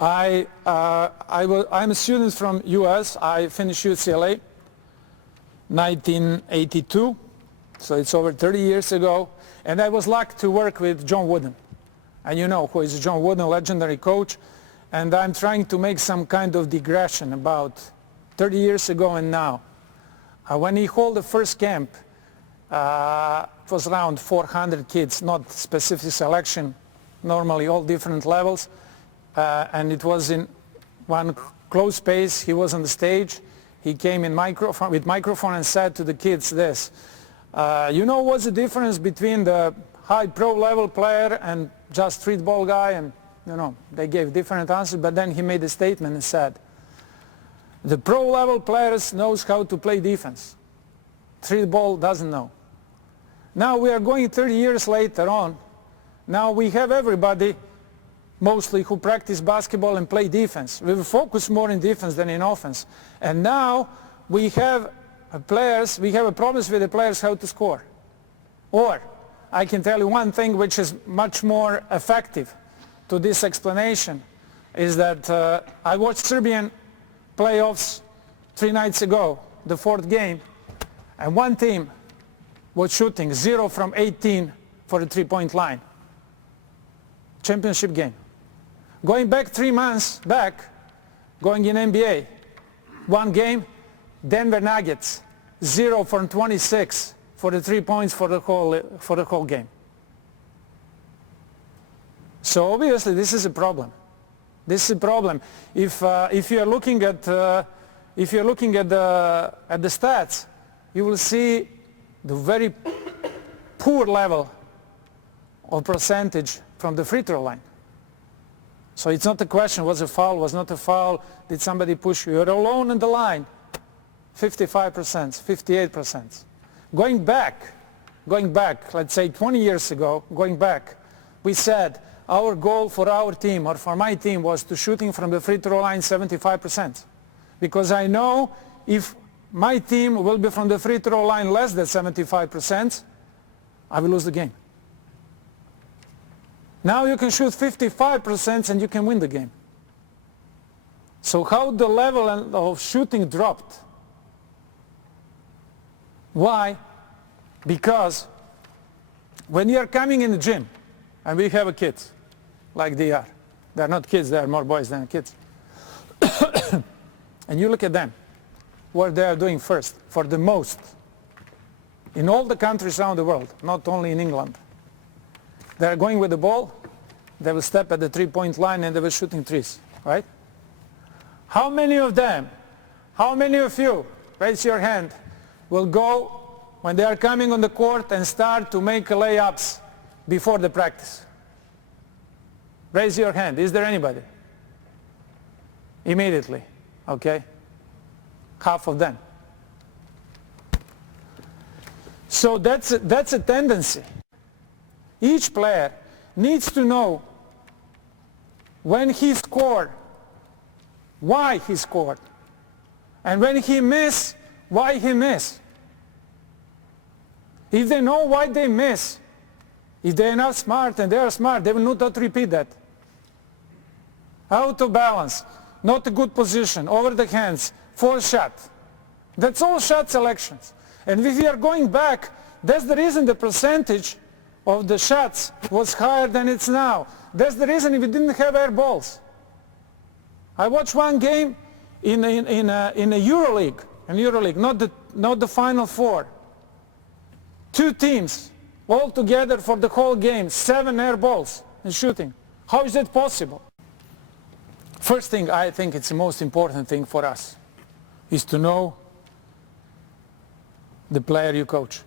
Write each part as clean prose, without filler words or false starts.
I'm a student from US. I finished UCLA 1982, so it's over 30 years ago. And I was lucky to work with John Wooden. And you know who is John Wooden, legendary coach. And I'm trying to make some kind of digression about 30 years ago and now. When he held the first camp, it was around 400 kids, not specific selection, normally all different levels. And it was in one closed space. He was on the stage. He came with microphone and said to the kids this, you know what's the difference between the high pro level player and just street ball guy? And you know, they gave different answers, but then he made a statement and said, the pro level players knows how to play defense. Street ball doesn't know. Now we are going 30 years later on. Now we have everybody mostly who practice basketball and play defense. We will focus more in defense than in offense. And now we have players, we have a problem with the players how to score. Or I can tell you one thing which is much more effective to this explanation is that I watched Serbian playoffs 3 nights ago, the 4th game, and one team was shooting 0 from 18 for the 3-point line. Championship game. Going back 3 months back, going in NBA, one game, Denver Nuggets, 0 from 26 for the 3 points for the whole game. So obviously this is a problem. This is a problem. If you are looking at the stats, you will see the very poor level of percentage from the free throw line. So it's not a question, was a foul, was not a foul, did somebody push you? You're alone on the line, 55%, 58%. Going back, let's say 20 years ago, going back, we said our goal for our team, or for my team, was to shooting from the free throw line 75%. Because I know if my team will be from the free throw line less than 75%, I will lose the game. Now you can shoot 55% and you can win the game. So how the level of shooting dropped? Why? Because when you are coming in the gym, and we have kids, like they are not kids, they are more boys than kids, and you look at them, what they are doing first, for the most, in all the countries around the world, not only in England. They are going with the ball, they will step at the 3-point line and they will shooting threes, right? How many of them, how many of you, raise your hand, will go when they are coming on the court and start to make layups before the practice? Raise your hand. Is there anybody? Immediately, okay? Half of them. So that's a tendency. Each player needs to know when he scored, why he scored, and when he missed, why he missed. If they know why they miss, if they are not smart and they are smart, they will not repeat that. Out of balance, not a good position, over the hands, false shot. That's all shot selections. And if we are going back, that's the reason the percentage of the shots was higher than it's now. That's the reason we didn't have air balls. I watched one game in a EuroLeague, not the Final Four. 2 teams all together for the whole game, 7 air balls in shooting. How is that possible? First thing, I think it's the most important thing for us, is to know the player you coach.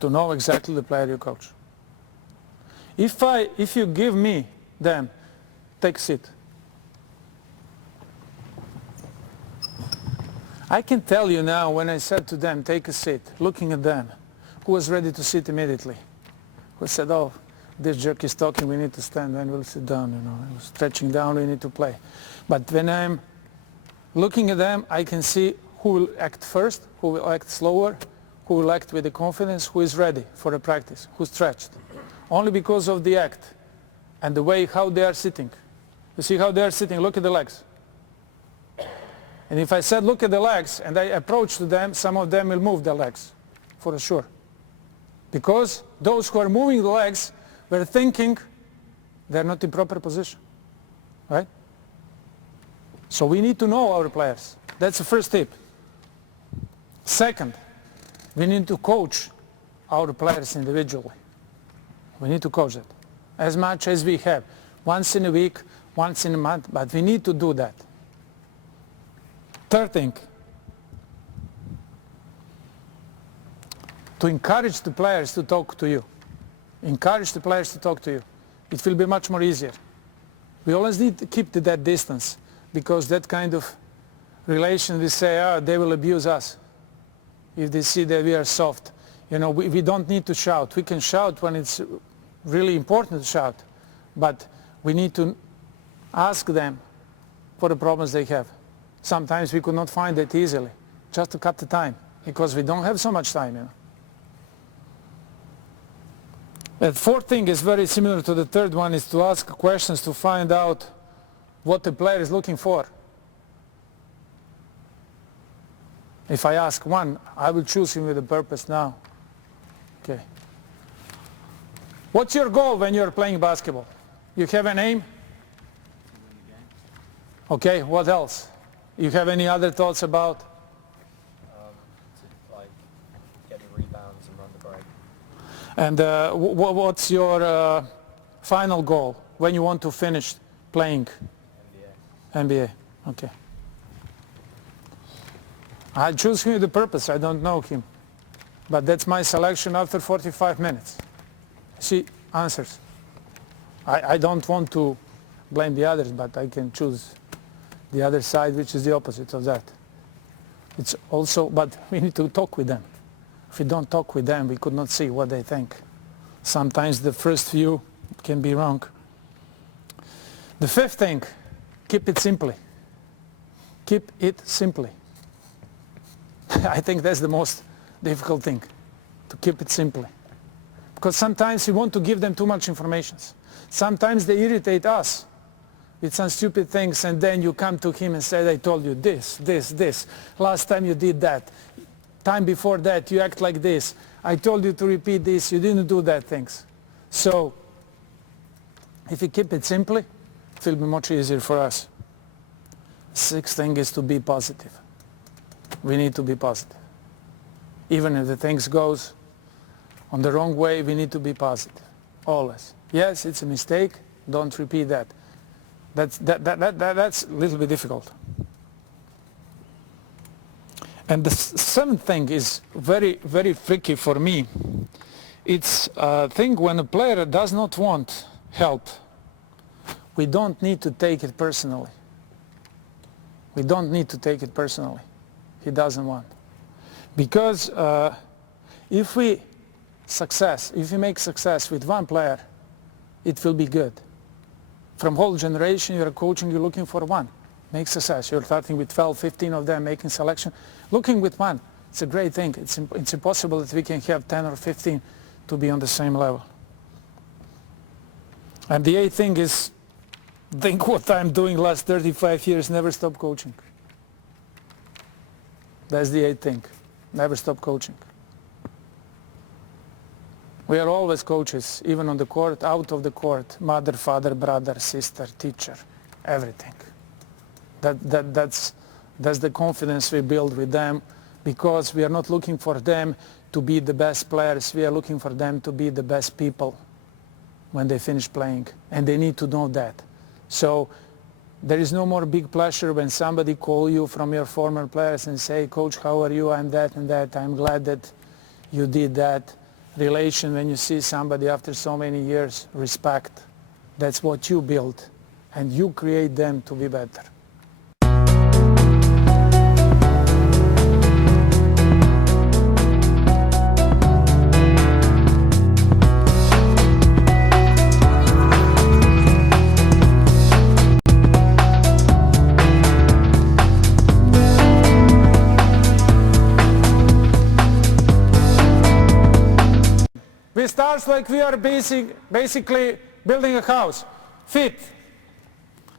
To know exactly the player you coach. If you give me them, take a seat. I can tell you now when I said to them, take a seat, looking at them, who was ready to sit immediately? Who said, oh, this jerk is talking, we need to stand, then we'll sit down, stretching down, we need to play. But when I'm looking at them, I can see who will act first, who will act slower, who will act with the confidence, who is ready for the practice, who stretched. Only because of the act and the way how they are sitting. You see how they're sitting? Look at the legs. And if I said look at the legs and I approach to them, some of them will move their legs, for sure. Because those who are moving the legs were thinking they're not in proper position, right? So we need to know our players. That's the first tip. Second, we need to coach our players individually. We need to coach it as much as we have. Once in a week, once in a month, but we need to do that. Third thing, to encourage the players to talk to you. Encourage the players to talk to you. It will be much more easier. We always need to keep to that distance, because that kind of relation, we say, oh, they will abuse us if they see that we are soft. You know, we don't need to shout. We can shout when it's really important to shout, but we need to ask them for the problems they have. Sometimes we could not find it easily, just to cut the time, because we don't have so much time, you know. The fourth thing is very similar to the third one, is to ask questions to find out what the player is looking for. If I ask one, I will choose him with a purpose now. Okay. What's your goal when you're playing basketball? You have an aim? Okay, what else? You have any other thoughts about? To like get the rebounds and run the break. And what's your final goal when you want to finish playing? NBA. Okay. I choose him with a purpose. I don't know him, but that's my selection after 45 minutes. See, answers. I don't want to blame the others, but I can choose the other side, which is the opposite of that. It's also, but we need to talk with them. If we don't talk with them, we could not see what they think. Sometimes the first view can be wrong. The fifth thing, keep it simply. Keep it simply. I think that's the most difficult thing, to keep it simply. Because sometimes we want to give them too much information. Sometimes they irritate us with some stupid things, and then you come to him and say, I told you this, this, this. Last time you did that. Time before that you act like this. I told you to repeat this, you didn't do that things. So, if you keep it simply, it will be much easier for us. Sixth thing is to be positive. We need to be positive. Even if the things goes on the wrong way, we need to be positive, always. Yes, it's a mistake, don't repeat that. That's a little bit difficult. And the seventh thing is very, very tricky for me. It's a thing when a player does not want help. We don't need to take it personally. We don't need to take it personally. He doesn't want. Because if we make success with one player, it will be good. From whole generation you're coaching, you're looking for one. Make success. You're starting with 12, 15 of them making selection. Looking with one, it's a great thing. It's impossible that we can have 10 or 15 to be on the same level. And the eighth thing is, think what I'm doing last 35 years, never stop coaching. That's the eighth thing. Never stop coaching. We are always coaches, even on the court, out of the court, mother, father, brother, sister, teacher, everything. That's the confidence we build with them, because we are not looking for them to be the best players, we are looking for them to be the best people when they finish playing, and they need to know that. So there is no more big pleasure when somebody call you from your former players and say, Coach, how are you? I'm that and that. I'm glad that you did that. Relation, when you see somebody after so many years, respect. That's what you build, and you create them to be better. We start like we are basically building a house. Feet.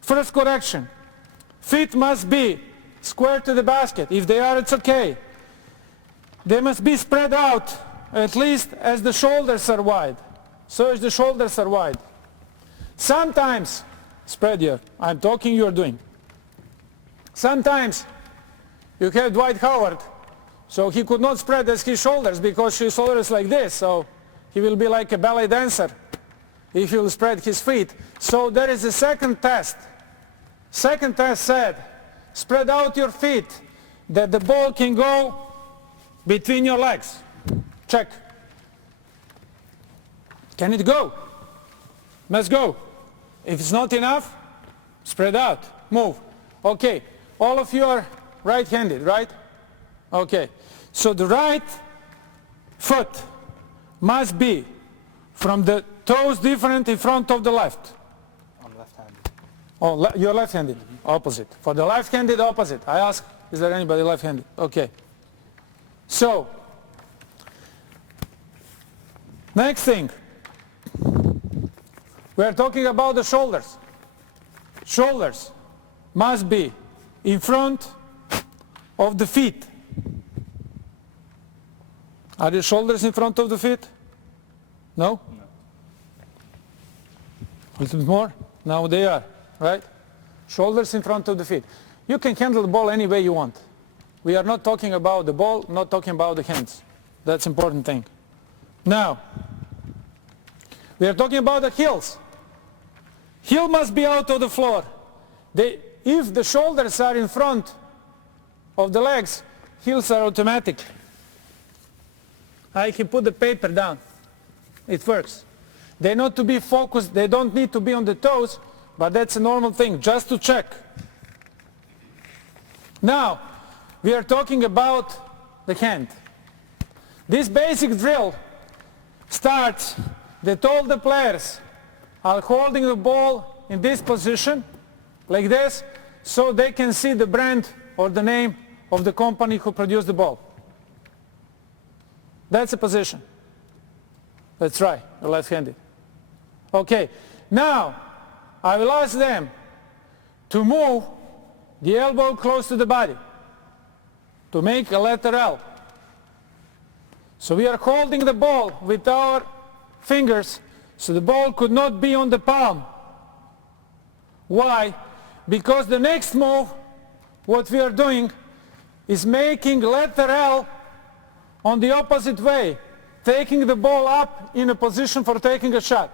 First correction, feet must be square to the basket. If they are, it's okay. They must be spread out at least as the shoulders are wide. So as the shoulders are wide. Sometimes, spread here, I'm talking, you're doing. Sometimes you have Dwight Howard, so he could not spread as his shoulders because his shoulders like this, so he will be like a ballet dancer if he will spread his feet. So there is a second test. Second test said, spread out your feet that the ball can go between your legs. Check. Can it go? Must go. If it's not enough, spread out, move. Okay, all of you are right-handed, right? Okay, so the right foot must be from the toes different in front of the left. I'm left-handed. Oh, you're left-handed. Opposite. For the left-handed, opposite. I ask, is there anybody left-handed? Okay. So, next thing. We are talking about the shoulders. Shoulders must be in front of the feet. Are the shoulders in front of the feet? No? No. A little bit more? Now they are, right? Shoulders in front of the feet. You can handle the ball any way you want. We are not talking about the ball, not talking about the hands. That's important thing. Now, we are talking about the heels. Heel must be out of the floor. If the shoulders are in front of the legs, heels are automatic. I can put the paper down. It works. They need to be focused. They don't need to be on the toes, but that's a normal thing, just to check. Now, we are talking about the hand. This basic drill starts that all the players are holding the ball in this position, like this, so they can see the brand or the name of the company who produced the ball. That's the position. That's right, you're left-handed. Okay, now I will ask them to move the elbow close to the body to make a letter L. So we are holding the ball with our fingers, so the ball could not be on the palm. Why? Because the next move, what we are doing, is making letter L on the opposite way, taking the ball up in a position for taking a shot.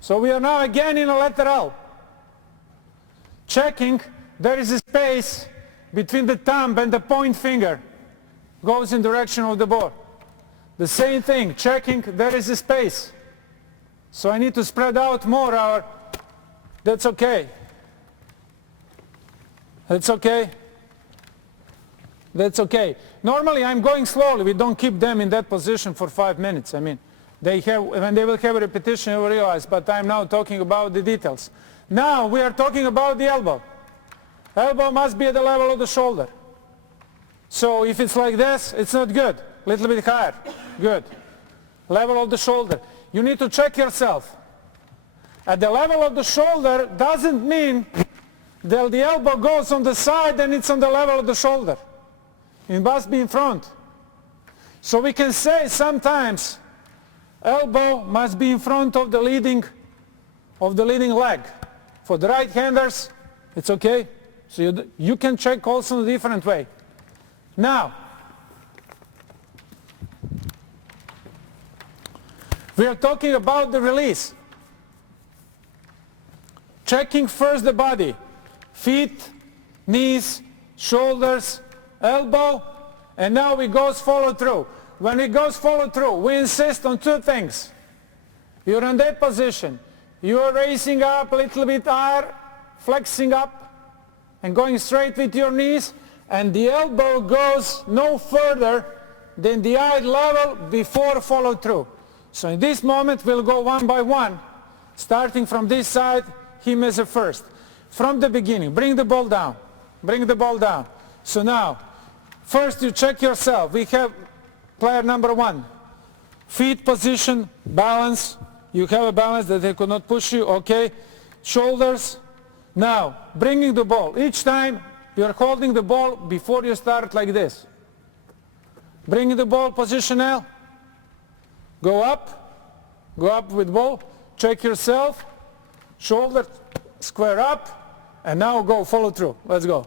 So we are now again in a letter L. Checking, there is a space between the thumb and the point finger, goes in direction of the ball. The same thing, checking, there is a space. So I need to spread out more our, that's okay. That's okay. That's okay. Normally I'm going slowly, we don't keep them in that position for 5 minutes. I mean, when they will have a repetition, you will realize, but I'm now talking about the details. Now we are talking about the elbow. Elbow must be at the level of the shoulder. So if it's like this, it's not good. A little bit higher. Good. Level of the shoulder. You need to check yourself. At the level of the shoulder doesn't mean that the elbow goes on the side and it's on the level of the shoulder. It must be in front. So we can say sometimes elbow must be in front of the leading leg. For the right-handers, it's okay. So you can check also in a different way. Now, we are talking about the release. Checking first the body. Feet, knees, shoulders, elbow, and now we goes follow through. When it goes follow through, we insist on two things. You're in that position. You're raising up a little bit higher, flexing up, and going straight with your knees, and the elbow goes no further than the eye level before follow through. So in this moment we'll go one by one, starting from this side, him as a first. From the beginning, bring the ball down, bring the ball down. So now, first you check yourself. We have player number one. Feet position, balance. You have a balance that they could not push you, okay. shoulders. Now, bringing the ball. Each time you're holding the ball before you start like this. Bringing the ball, position L. Go up with ball, check yourself, shoulder, square up, and now go follow through. Let's go.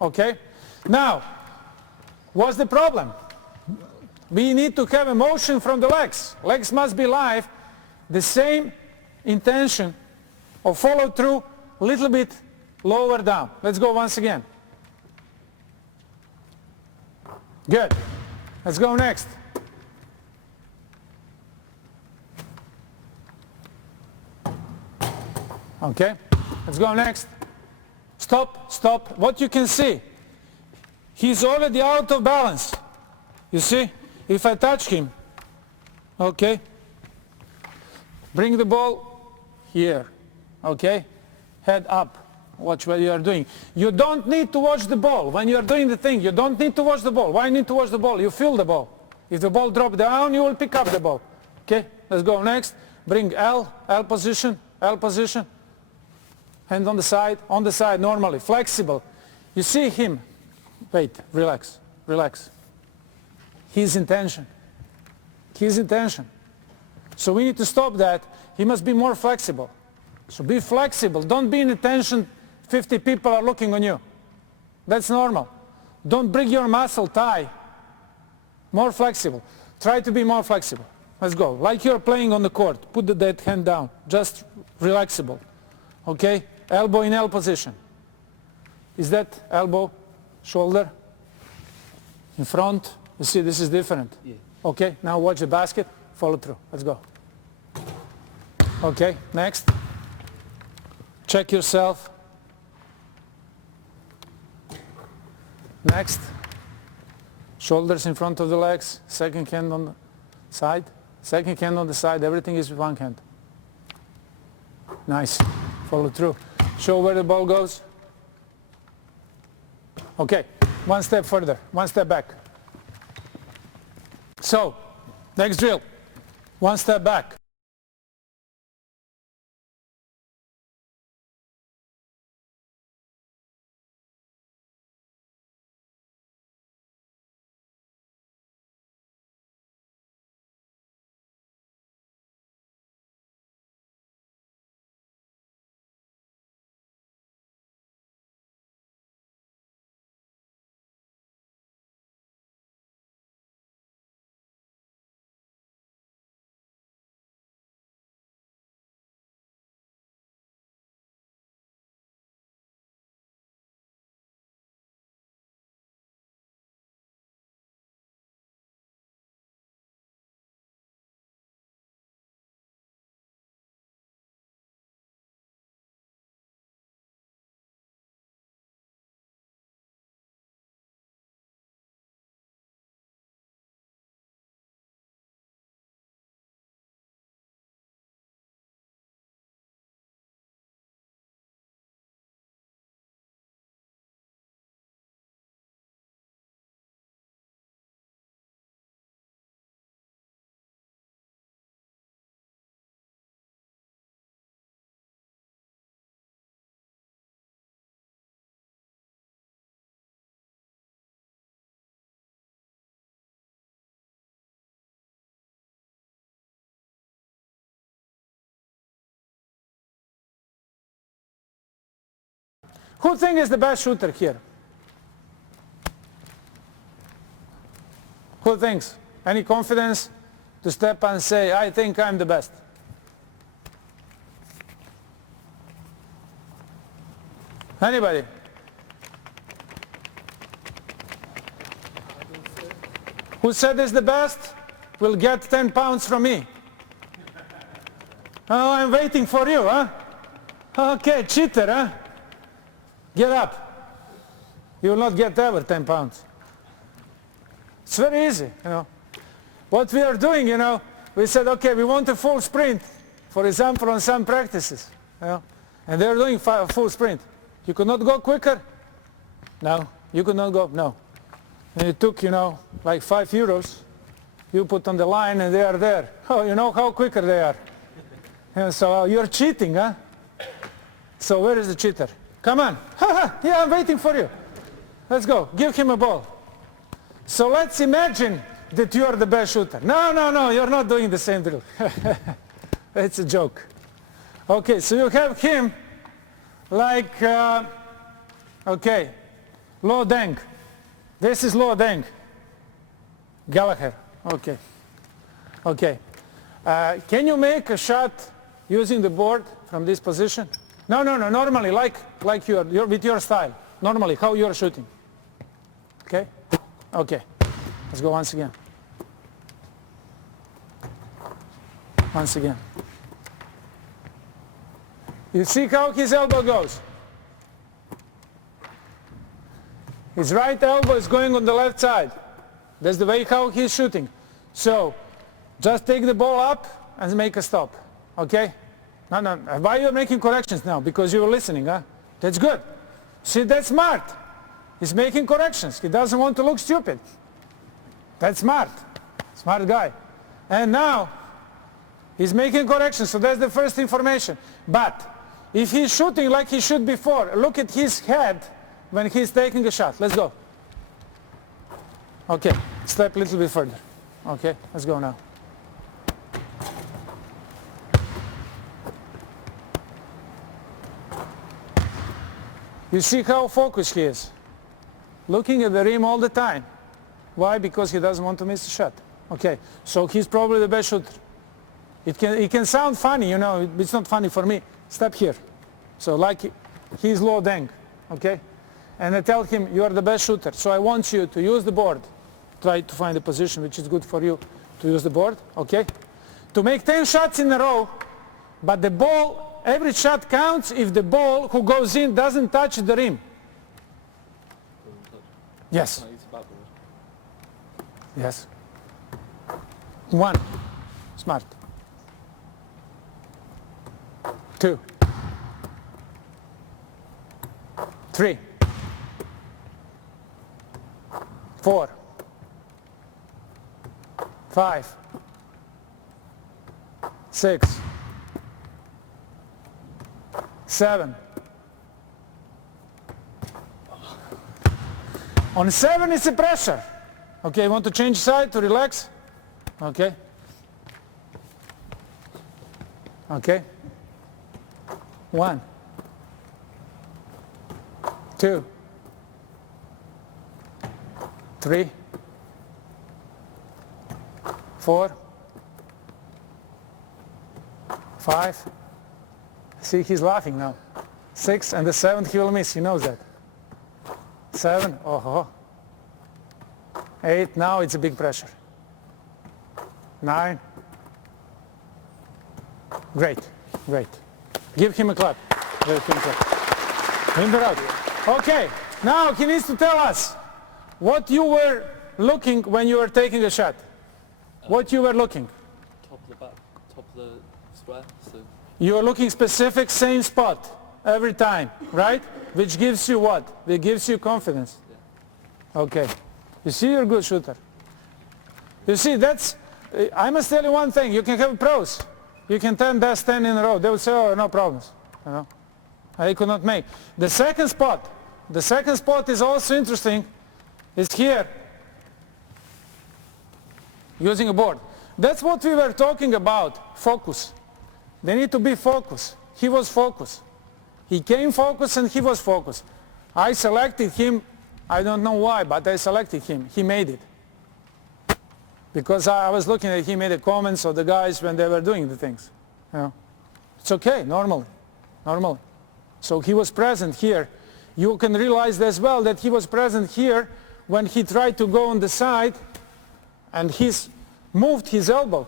Okay? Now, what's the problem? We need to have a motion from the legs. Legs must be live. The same intention of follow through, a little bit lower down. Let's go once again. Good. Let's go next. Okay, let's go next. Stop, stop. What you can see, he's already out of balance. You see, if I touch him, okay, bring the ball here, okay, head up. Watch what you are doing. You don't need to watch the ball. When you are doing the thing, you don't need to watch the ball. Why need to watch the ball? You feel the ball. If the ball drops down, you will pick up the ball. Okay, let's go next. Bring L position, L position. Hand on the side normally, flexible. You see him. Wait, relax, relax. His intention. His intention. So we need to stop that. He must be more flexible. So be flexible. Don't be in attention 50 people are looking on you. That's normal. Don't bring your muscle tie. More flexible. Try to be more flexible. Let's go. Like you're playing on the court. Put that hand down. Just relaxable. Okay? Elbow in L position. Is that elbow, shoulder, in front? You see this is different. Yeah. Okay, now watch the basket. Follow through. Let's go. Okay, next. Check yourself. Next. Shoulders in front of the legs. Second hand on the side. Second hand on the side. Everything is with one hand. Nice. Follow through. Show where the ball goes. Okay, one step further, one step back. So, next drill, one step back. Who thinks is the best shooter here? Who thinks? Any confidence to step and say, I think I'm the best? Anybody? Who said is the best will get 10 pounds from me. Oh, I'm waiting for you, huh? Okay, cheater, huh? Get up. You will not get ever 10 pounds. It's very easy, you know. What we are doing, you know, we said, okay, we want a full sprint, for example, on some practices, you know, and they're doing a full sprint. You could not go quicker? No. You could not go? No. And it took, you know, like €5. You put on the line and they are there. Oh, you know how quicker they are. And so you're cheating, huh? So where is the cheater? Come on. Yeah, I'm waiting for you. Let's go. Give him a ball. So let's imagine that you are the best shooter. No, no, no, you're not doing the same drill. It's a joke. Okay, so you have him like, okay, low dang. This is low dang. Gallagher. Okay. Okay. Can you make a shot using the board from this position? No, no, no, normally, like you're with your style. Normally, how you're shooting. Okay? Okay. Let's go once again. Once again. You see how his elbow goes? His right elbow is going on the left side. That's the way how he's shooting. So, just take the ball up and make a stop. Okay? No, no. Why are you making corrections now? Because you were listening, huh? That's good. See, that's smart. He's making corrections. He doesn't want to look stupid. That's smart. Smart guy. And now, he's making corrections, so that's the first information. But, if he's shooting like he shoot before, look at his head when he's taking a shot. Let's go. Okay, step a little bit further. Okay, let's go now. You see how focused he is? Looking at the rim all the time. Why? Because he doesn't want to miss the shot. Okay, so he's probably the best shooter. It can sound funny, you know, it's not funny for me. Step here. So like he's low dang, okay? And I tell him, you are the best shooter, so I want you to use the board. Try to find a position which is good for you to use the board, okay? To make 10 shots in a row, but the ball, every shot counts if the ball who goes in doesn't touch the rim. Yes. Yes. 1. Smart. 2. 3. 4. 5. 6. 7. On 7 it's a pressure. Okay, you want to change side to relax? Okay. Okay. 1. 2. 3. 4. 5. See, he's laughing now. 6, and the 7th he will miss, he knows that. 7, oh. 8, now it's a big pressure. 9. Great, great. Give him a clap. Give him a clap. Interrupt. Okay, now he needs to tell us what you were looking when you were taking a shot. What you were looking. Top of the back, top of the square. So. You are looking specific, same spot every time, right? Which gives you what? It gives you confidence. Yeah. Okay. You see, you're a good shooter. You see, that's, I must tell you one thing, you can have pros. You can 10 dash 10 in a row. They will say, oh, no problems. You know, I could not make. The second spot is also interesting, is here, using a board. That's what we were talking about, focus. They need to be focused. He was focused. He came focused and he was focused. I selected him, I don't know why, but I selected him. He made it. Because I was looking at, he made the comments of the guys when they were doing the things. You know, it's okay, normally. So he was present here. You can realize as well that he was present here when he tried to go on the side and he's moved his elbow.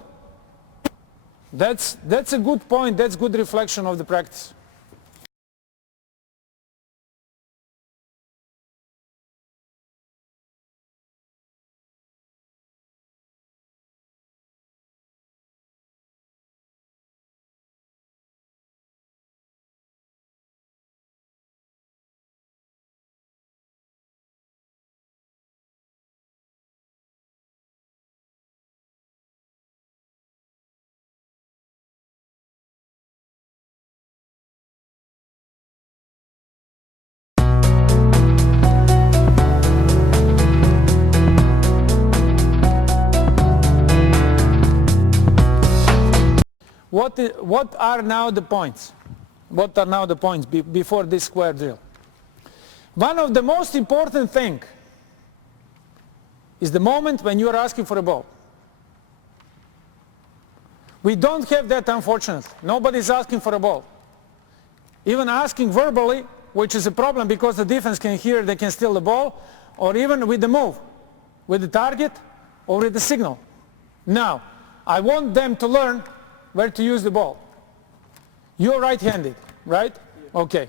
That's a good point, that's good reflection of the practice. What are now the points? What are now the points before this square drill? One of the most important thing is the moment when you are asking for a ball. We don't have that, unfortunately. Nobody's asking for a ball. Even asking verbally, which is a problem because the defense can hear they can steal the ball, or even with the move, with the target, or with the signal. Now, I want them to learn where to use the ball. You're right-handed, right? Okay.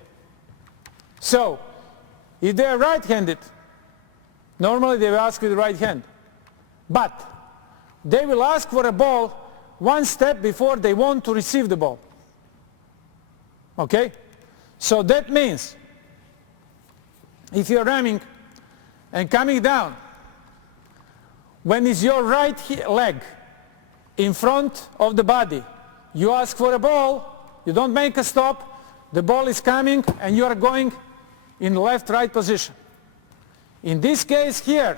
So, if they are right-handed, normally they will ask with the right hand. But they will ask for a ball one step before they want to receive the ball. Okay? So that means if you're running and coming down, when is your right leg in front of the body, you ask for a ball, you don't make a stop, the ball is coming and you are going in left-right position. In this case here,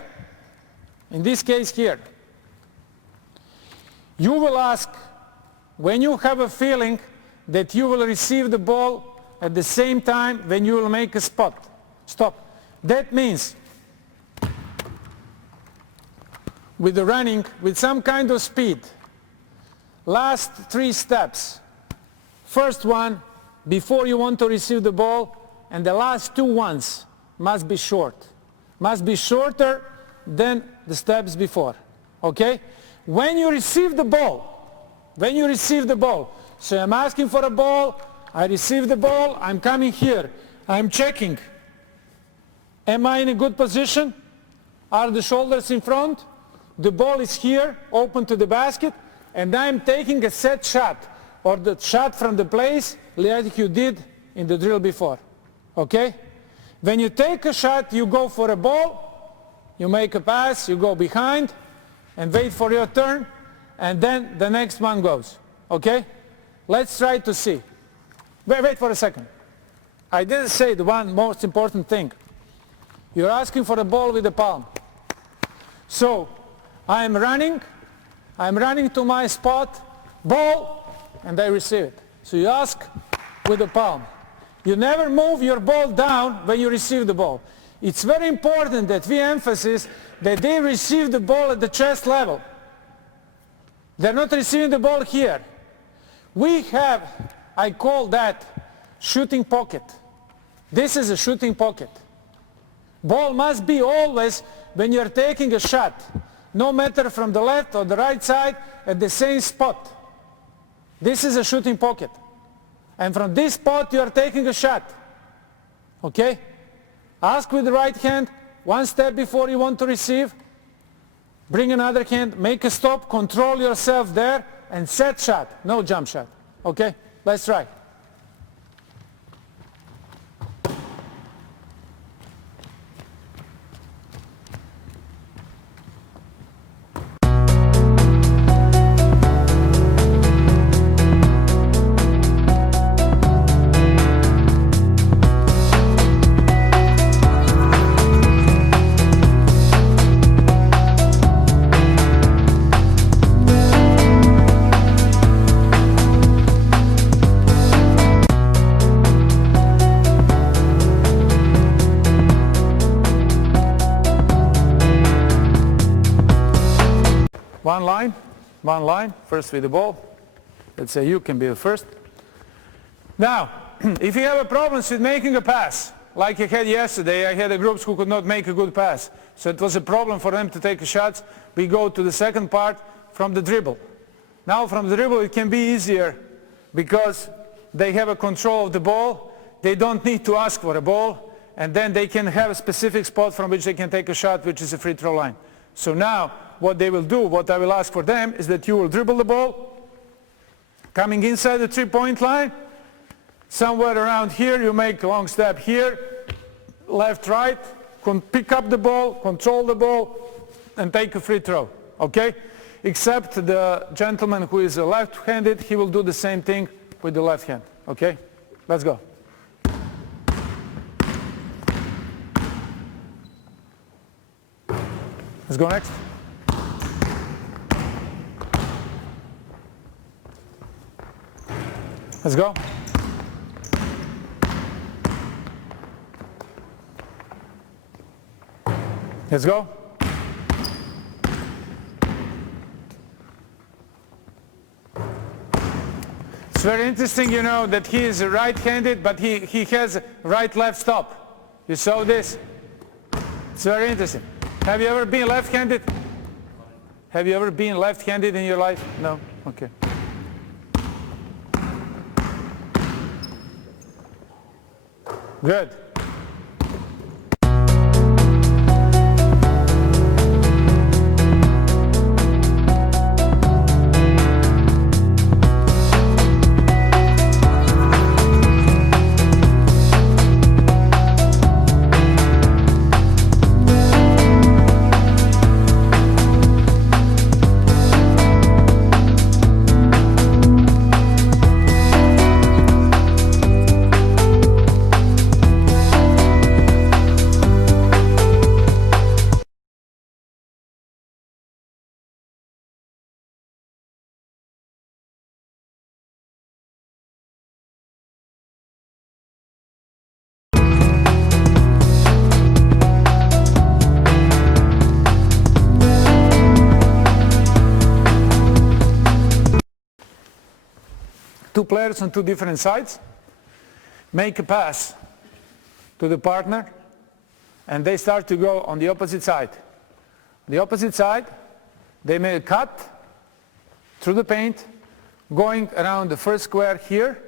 you will ask when you have a feeling that you will receive the ball at the same time when you will make a stop. That means with the running, with some kind of speed, last 3 steps. First one, before you want to receive the ball, and the last 2 ones must be short. Must be shorter than the steps before. Okay? When you receive the ball, so I'm asking for a ball, I receive the ball, I'm coming here, I'm checking. Am I in a good position? Are the shoulders in front? The ball is here, open to the basket, and I'm taking a set shot, or the shot from the place like you did in the drill before. Okay? When you take a shot, you go for a ball, you make a pass, you go behind, and wait for your turn, and then the next one goes. Okay? Let's try to see. Wait for a second. I didn't say the one most important thing. You're asking for a ball with the palm. So, I'm running to my spot, ball, and I receive it. So you ask with the palm. You never move your ball down when you receive the ball. It's very important that we emphasize that they receive the ball at the chest level. They're not receiving the ball here. We have, I call that shooting pocket. This is a shooting pocket. Ball must be always, when you're taking a shot, no matter from the left or the right side, at the same spot. This is a shooting pocket. And from this spot you are taking a shot. Okay? Ask with the right hand, one step before you want to receive. Bring another hand, make a stop, control yourself there, and set shot, no jump shot. Okay? Let's try. One line, first with the ball. Let's say you can be the first. Now, if you have a problem with making a pass, like I had yesterday, I had a groups who could not make a good pass. So it was a problem for them to take a shot. We go to the second part from the dribble. Now from the dribble it can be easier because they have a control of the ball. They don't need to ask for a ball. And then they can have a specific spot from which they can take a shot, which is a free throw line. So now what they will do, what I will ask for them, is that you will dribble the ball, coming inside the three-point line, somewhere around here you make a long step here, left, right, pick up the ball, control the ball, and take a free throw, okay? Except the gentleman who is left-handed, he will do the same thing with the left hand, okay? Let's go. Let's go next. Let's go. Let's go. It's very interesting, you know, that he is right-handed, but he has right-left stop. You saw this? It's very interesting. Have you ever been left-handed? Have you ever been left-handed in your life? No? Okay. Good. Two players on two different sides make a pass to the partner, and they start to go on the opposite side. The opposite side, they make a cut through the paint, going around the first square here,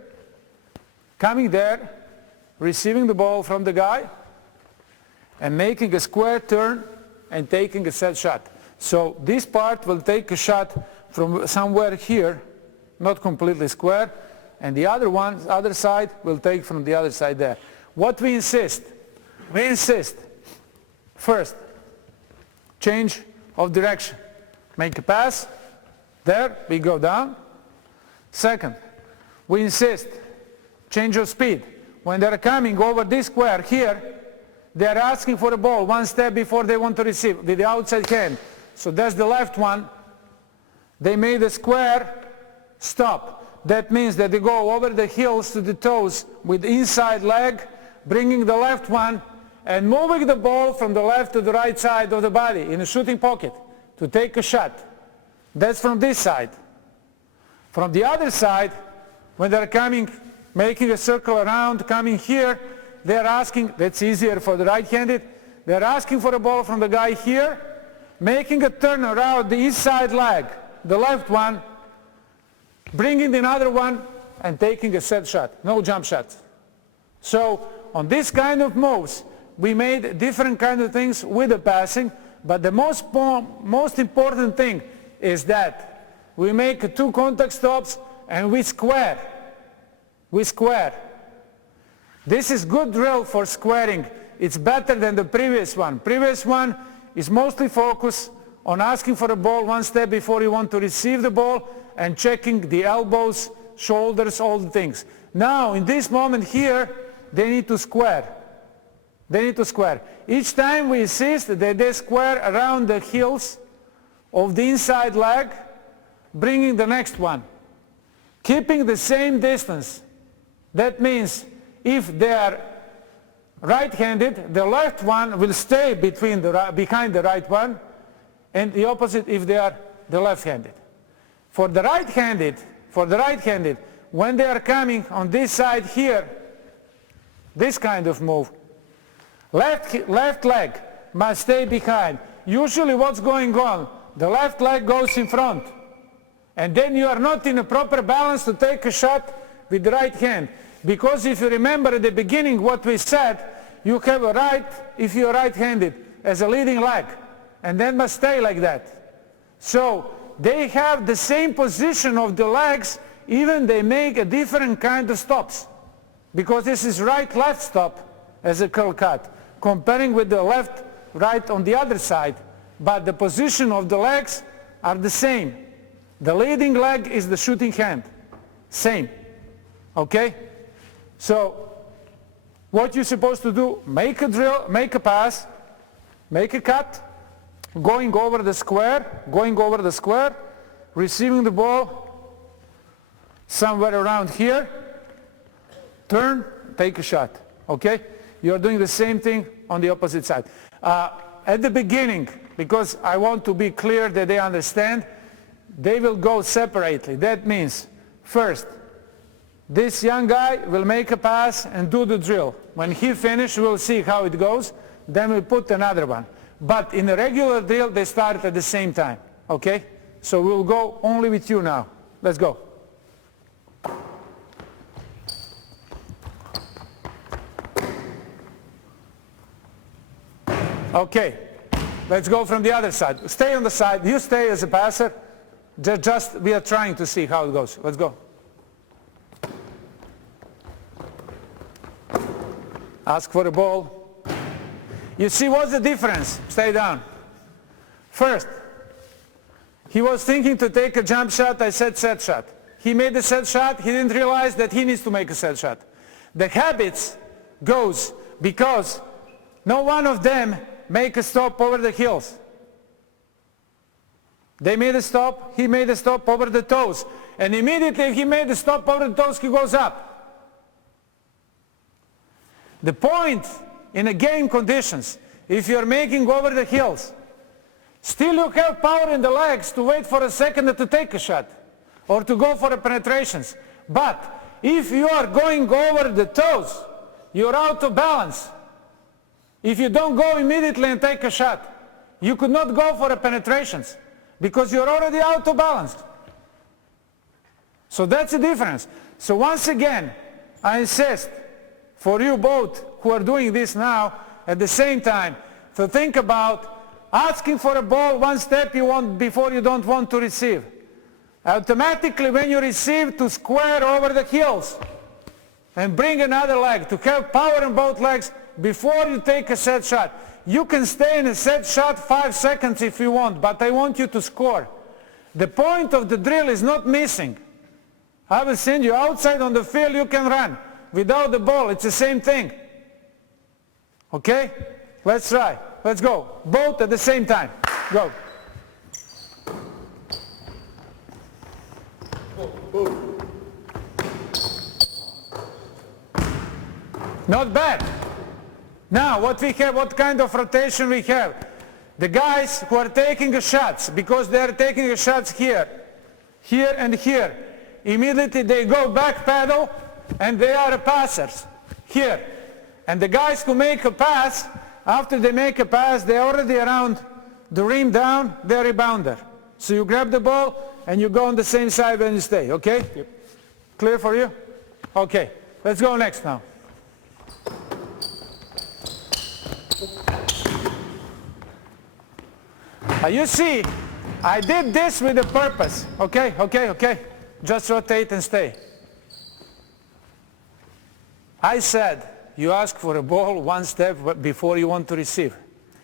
coming there, receiving the ball from the guy, and making a square turn and taking a set shot. So this part will take a shot from somewhere here, not completely square, and the other side will take from the other side there. What we insist? We insist, first, change of direction. Make a pass, there, we go down. Second, we insist, change of speed. When they're coming over this square here, they're asking for the ball one step before they want to receive with the outside hand. So that's the left one. They made a square, stop. That means that they go over the heels to the toes with inside leg, bringing the left one and moving the ball from the left to the right side of the body in a shooting pocket to take a shot. That's from this side. From the other side, when they're coming, making a circle around, coming here, they're asking, that's easier for the right-handed, they're asking for a ball from the guy here, making a turn around the inside leg, the left one, bringing the other one and taking a set shot, no jump shots. So on this kind of moves, we made different kind of things with the passing, but the most important thing is that we make two contact stops and we square. We square. This is good drill for squaring. It's better than the previous one. Previous one is mostly focused on asking for the ball one step before you want to receive the ball and checking the elbows, shoulders, all the things. Now, in this moment here, they need to square. They need to square. Each time we insist that they square around the heels of the inside leg, bringing the next one. Keeping the same distance. That means if they are right-handed, the left one will stay behind the right one, and the opposite if they are the left-handed. For the right-handed, when they are coming on this side here, this kind of move, left leg must stay behind. Usually what's going on? The left leg goes in front, and then you are not in a proper balance to take a shot with the right hand. Because if you remember at the beginning what we said, you have a right, if you are right-handed, as a leading leg, and then must stay like that. So they have the same position of the legs, even they make a different kind of stops. Because this is right-left stop as a curl cut, comparing with the left-right on the other side. But the position of the legs are the same. The leading leg is the shooting hand. Same. Okay? So what you're supposed to do, make a drill, make a pass, make a cut, going over the square, receiving the ball somewhere around here, turn, take a shot, okay? You're doing the same thing on the opposite side. At the beginning, because I want to be clear that they understand, they will go separately. That means, first, this young guy will make a pass and do the drill. When he finishes, we'll see how it goes. Then we'll put another one. But in a regular drill, they start at the same time, okay? So we'll go only with you now. Let's go. Okay, let's go from the other side. Stay on the side. You stay as a passer. Just we are trying to see how it goes. Let's go. Ask for a ball. You see what's the difference? Stay down. First, he was thinking to take a jump shot. I said set shot. He made a set shot. He didn't realize that he needs to make a set shot. The habits goes because no one of them make a stop over the heels. They made a stop, he made a stop over the toes. And immediately if he made a stop over the toes, he goes up. The point in a game conditions, if you're making over the heels, still you have power in the legs to wait for a second to take a shot or to go for the penetrations. But if you are going over the toes, you're out of balance. If you don't go immediately and take a shot, you could not go for the penetrations because you're already out of balance. So that's the difference. So once again, I insist for you both who are doing this now at the same time to think about asking for a ball one step you want before you don't want to receive. Automatically when you receive, to square over the heels and bring another leg, to have power in both legs before you take a set shot. You can stay in a set shot 5 seconds if you want, but I want you to score. The point of the drill is not missing. I will send you outside on the field, you can run. Without the ball, it's the same thing. Okay? Let's try. Let's go. Both at the same time. Go. Not bad. Now, what we have, what kind of rotation we have? The guys who are taking the shots, because they are taking the shots here, here and here, immediately they go back pedal and they are passers, here. And the guys who make a pass, after they make a pass, they're already around the rim down, they're a rebounder. So you grab the ball and you go on the same side when you stay, okay? Yep. Clear for you? Okay, let's go next now. You see, I did this with a purpose. Okay, okay, okay. Just rotate and stay. I said, you ask for a ball one step before you want to receive.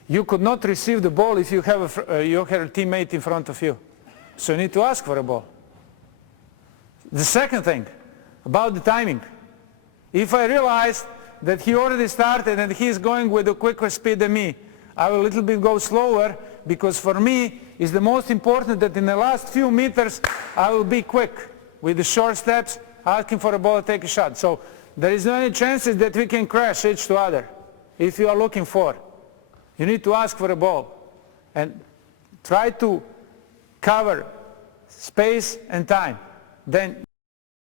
You could not receive the ball if you have a teammate in front of you. So you need to ask for a ball. The second thing, about the timing. If I realize that he already started and he's going with a quicker speed than me, I will a little bit go slower, because for me it's the most important that in the last few meters I will be quick with the short steps, asking for a ball to take a shot. So there is no any chances that we can crash each to other. If you are looking for, you need to ask for a ball and try to cover space and time. Then